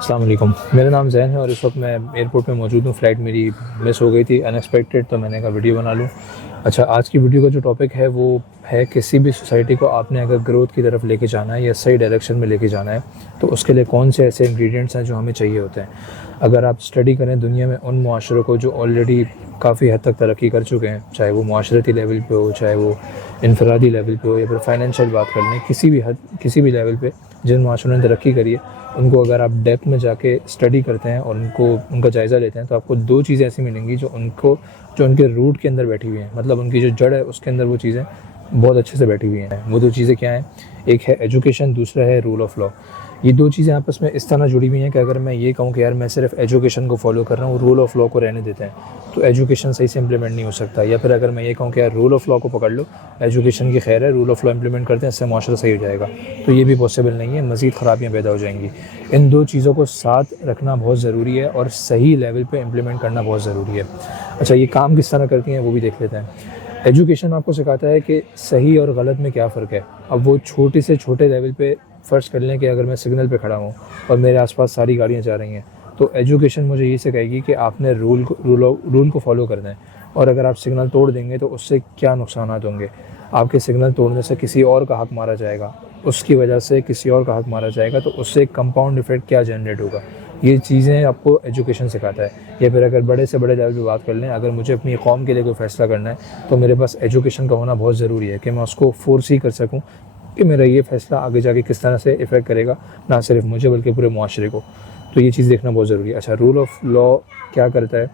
अस्सलाम वालेकुम। मेरा नाम ज़ैन है और इस वक्त मैं एयरपोर्ट में मौजूद हूँ। फ़्लाइट मेरी मिस हो गई थी अनएक्सपेक्टेड, तो मैंने कहा वीडियो बना लूँ। अच्छा, आज की वीडियो का जो टॉपिक है वो है किसी भी सोसाइटी को आपने अगर ग्रोथ की तरफ लेके जाना है या सही डायरेक्शन में लेके जाना है तो उसके लिए कौन से ऐसे इंग्रेडिएंट्स हैं जो हमें चाहिए होते हैं। अगर आप स्टडी करें दुनिया में उन मुआशरों को जो ऑलरेडी काफ़ी हद तक तरक्की कर चुके हैं, चाहे वो माशरती लेवल पे हो, चाहे वो इनफरादी लेवल पे हो या फिर फाइनेंशियल बात कर लें, किसी भी लेवल पे जिन मुआशरों ने तरक्की करी है उनको अगर आप डेप्थ में जाके स्टडी करते हैं और उनका जायज़ा लेते हैं तो आपको दो चीज़ें ऐसी मिलेंगी जो उनके रूट के अंदर बैठी हुई हैं, मतलब उनकी जो जड़ है उसके अंदर वो चीज़ें बहुत अच्छे से बैठी हुई हैं। वो दो चीज़ें क्या हैं? एक है एजुकेशन, दूसरा है रूल ऑफ लॉ। ये दो चीज़ें आपस में इस तरह जुड़ी हुई हैं कि अगर मैं ये कहूँ कि यार मैं सिर्फ एजुकेशन को फॉलो कर रहा हूँ, रूल ऑफ लॉ को रहने देते हैं, तो एजुकेशन सही से इम्प्लीमेंट नहीं हो सकता। या फिर अगर मैं ये कहूँ कि यार रूल ऑफ लॉ को पकड़ लो, एजुकेशन की खैर है, रूल ऑफ लॉ इम्प्लीमेंट करते हैं, इससे माशरा सही हो जाएगा, तो ये भी पॉसिबल नहीं है, मज़ीद ख़राबियाँ पैदा हो जाएंगी। इन दो चीज़ों को साथ रखना बहुत ज़रूरी है और सही लेवल पे इम्प्लीमेंट करना बहुत ज़रूरी है। अच्छा, ये काम किस तरह करती हैं वो भी देख लेते हैं। एजुकेशन आपको सिखाता है कि सही और गलत में क्या फ़र्क है। अब वो छोटे से छोटे लेवल पे फ़र्ज़ कर लें कि अगर मैं सिग्नल पे खड़ा हूँ और मेरे आसपास सारी गाड़ियाँ जा रही हैं, तो एजुकेशन मुझे ये सिखाएगी कि आपने रूल को फॉलो करना है, और अगर आप सिग्नल तोड़ देंगे तो उससे क्या नुकसानात होंगे। आपके सिग्नल तोड़ने से किसी और का हक मारा जाएगा, उसकी वजह से किसी और का हक मारा जाएगा, तो उससे एक कंपाउंड इफ़ेक्ट क्या जनरेट होगा। ये चीज़ें आपको एजुकेशन सिखाता है। या फिर अगर बड़े से बड़े लेवल पे बात कर लें, अगर मुझे अपनी कौम के लिए कोई फ़ैसला करना है तो मेरे पास एजुकेशन का होना बहुत ज़रूरी है कि मैं उसको फोर्स ही कर सकूँ कि मेरा ये फ़ैसला आगे जाके किस तरह से इफ़ेक्ट करेगा, ना सिर्फ मुझे बल्कि पूरे मुआशरे को। तो ये चीज़ देखना बहुत ज़रूरी है। अच्छा, रूल ऑफ लॉ क्या करता है?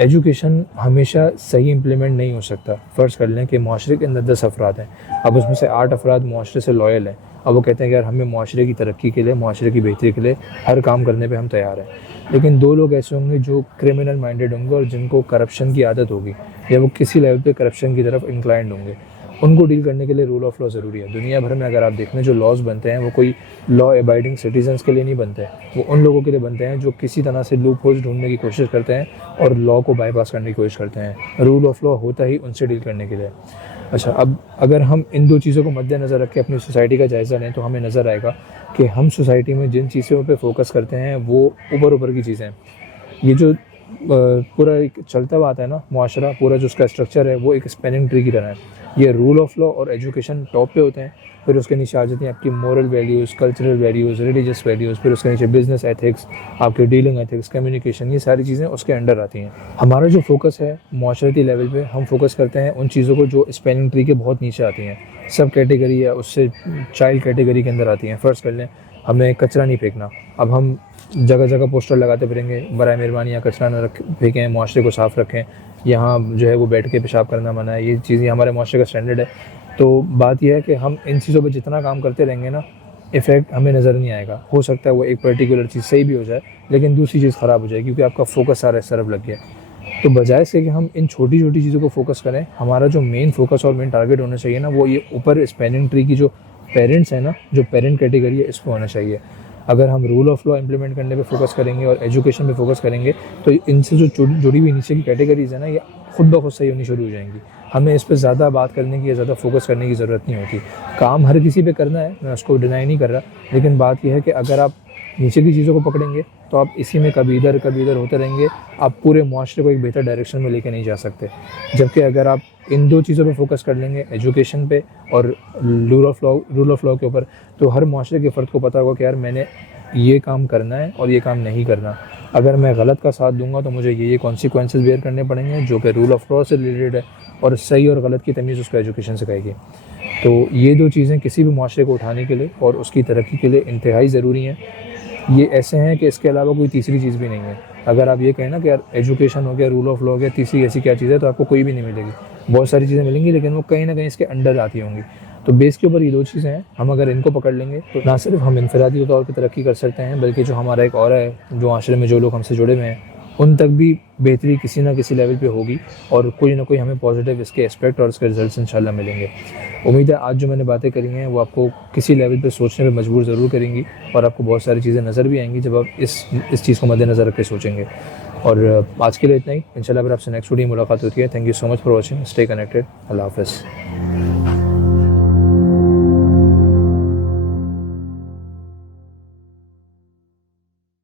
एजुकेशन हमेशा सही इम्प्लीमेंट नहीं हो सकता। फ़र्ज़ कर लें कि मुआशरे के अंदर 10 अफराद हैं, अब उसमें से 8 अफराद मुआशरे से लॉयल हैं। अब वो कहते हैं कि यार हमें मुआशरे की तरक्की के लिए, मुआशरे की बेहतरी के लिए हर काम करने पे हम तैयार हैं। लेकिन 2 लोग ऐसे होंगे जो क्रिमिनल माइंडेड होंगे और जिनको करप्शन की आदत होगी, या वो किसी लेवल पे करप्शन की तरफ इंक्लाइंड होंगे। उनको डील करने के लिए रूल ऑफ लॉ ज़रूरी है। दुनिया भर में अगर आप देखें, जो लॉज बनते हैं वो कोई लॉ अबाइडिंग सिटीजन्स के लिए नहीं बनते हैं, वो उन लोगों के लिए बनते हैं जो किसी तरह से लूप होल्स ढूंढने की कोशिश करते हैं और लॉ को बाईपास करने की कोशिश करते हैं। रूल ऑफ लॉ होता ही उनसे डील करने के लिए। अच्छा, अब अगर हम इन दो चीज़ों को मद्देनज़र रख के अपनी सोसाइटी का जायज़ा लें तो हमें नज़र आएगा कि हम सोसाइटी में जिन चीज़ों पे फोकस करते हैं वो ऊपर की चीज़ें हैं। ये जो पूरा एक चलता हुआ आता है ना मुआशरा, पूरा जो उसका स्ट्रक्चर है वो एक स्पेनिंग ट्री की तरह है। ये रूल ऑफ लॉ और एजुकेशन टॉप पे होते हैं, फिर उसके नीचे आ जाती हैं आपकी moral values, cultural values, religious values, फिर उसके नीचे बिजनेस एथिक्स, आपके डीलिंग एथिक्स, कम्युनिकेशन, ये सारी चीज़ें उसके अंडर आती हैं। हमारा जो फोकस है मुआशरती लेवल पे, हम फोकस करते हैं उन चीज़ों को जो स्पेनिंग ट्री के बहुत नीचे आती हैं। सब कैटेगरी है उससे चाइल्ड कैटेगरी के अंदर आती हैं। फ़र्ज़ कर लें हमें कचरा नहीं फेंकना, अब हम जगह जगह पोस्टर लगाते फिरेंगे, बराए मेहरबानी यहाँ कचरा न फेंकें, मुआशरे को साफ़ रखें, यहाँ जो है वो बैठ के पेशाब करना मना है। ये चीज़ें हमारे मुआशरे का स्टैंडर्ड है। तो बात यह है कि हम इन चीज़ों पर जितना काम करते रहेंगे ना, इफ़ेक्ट हमें नज़र नहीं आएगा। हो सकता है वो एक पर्टिकुलर चीज़ सही भी हो जाए लेकिन दूसरी चीज़ ख़राब हो जाए क्योंकि आपका फोकस सारा इस तरफ लग गया। तो बजाय से कि हम इन छोटी छोटी चीज़ों को फोकस करें, हमारा जो मेन फोकस और मेन टारगेट होना चाहिए ना, वो ये ऊपर स्पेनिंग ट्री की जो पेरेंट्स हैं ना, जो पेरेंट कैटेगरी है, इस पर होना चाहिए। अगर हम रूल ऑफ लॉ इम्प्लीमेंट करने पे फोकस करेंगे और एजुकेशन पे फोकस करेंगे तो इनसे जो जुड़ी हुई नीचे की कैटेगरीज है ना, ये खुद ब खुद सही होनी शुरू हो जाएंगी। हमें इस पर ज़्यादा बात करने की या ज़्यादा फोकस करने की ज़रूरत नहीं होती। काम हर किसी पे करना है, मैं उसको डिनाई नहीं कर रहा, लेकिन बात यह है कि अगर आप नीचे की चीज़ों को पकड़ेंगे तो आप इसी में कभी इधर होते रहेंगे, आप पूरे मुआशरे को एक बेहतर डायरेक्शन में लेके नहीं जा सकते। जबकि अगर आप इन दो चीज़ों पे फोकस कर लेंगे, एजुकेशन पे और रूल ऑफ लॉ के ऊपर, तो हर मुआशरे के फ़र्द को पता होगा कि यार मैंने ये काम करना है और ये काम नहीं करना। अगर मैं गलत का साथ दूंगा तो मुझे ये कॉन्सिक्वेंसेस बेयर करने पड़ेंगे जो कि रूल ऑफ लॉ से रिलेटेड है, और सही और गलत की तमीज़ उसको एजुकेशन सिखाएगी। तो ये दो चीज़ें किसी भी मुआशरे को उठाने के लिए और उसकी तरक्की के लिए इंतहाई ज़रूरी हैं। ये ऐसे हैं कि इसके अलावा कोई तीसरी चीज़ भी नहीं है। अगर आप ये कहें ना कि यार एजुकेशन हो गया, रूल ऑफ लॉ हो गया, तीसरी ऐसी क्या चीज़ है, तो आपको कोई भी नहीं मिलेगी। बहुत सारी चीज़ें मिलेंगी लेकिन वो कहीं ना कहीं इसके अंडर आती होंगी। तो बेस के ऊपर ये दो चीज़ें हैं, हम अगर इनको पकड़ लेंगे तो ना सिर्फ हम इनफरादी तौर पर तरक्की कर सकते हैं, बल्कि जो हमारा एक और है, जो माशरे में जो लोग हमसे जुड़े हुए हैं, उन तक भी बेहतरी किसी ना किसी लेवल पे होगी और कोई ना कोई हमें पॉजिटिव इसके एस्पेक्ट और इसके रिजल्ट्स इंशाल्लाह मिलेंगे। उम्मीद है आज जो मैंने बातें करी हैं वो आपको किसी लेवल पे सोचने पे मजबूर ज़रूर करेंगी और आपको बहुत सारी चीज़ें नज़र भी आएंगी जब आप इस चीज़ को मद्देनज़र रख के सोचेंगे। और आज के लिए इतना ही। इंशाल्लाह फिर आपसे नेक्स्ट वीडियो मुलाकात होती है। Thank you so much for watching. Stay connected. अल्लाह हाफ़िज़।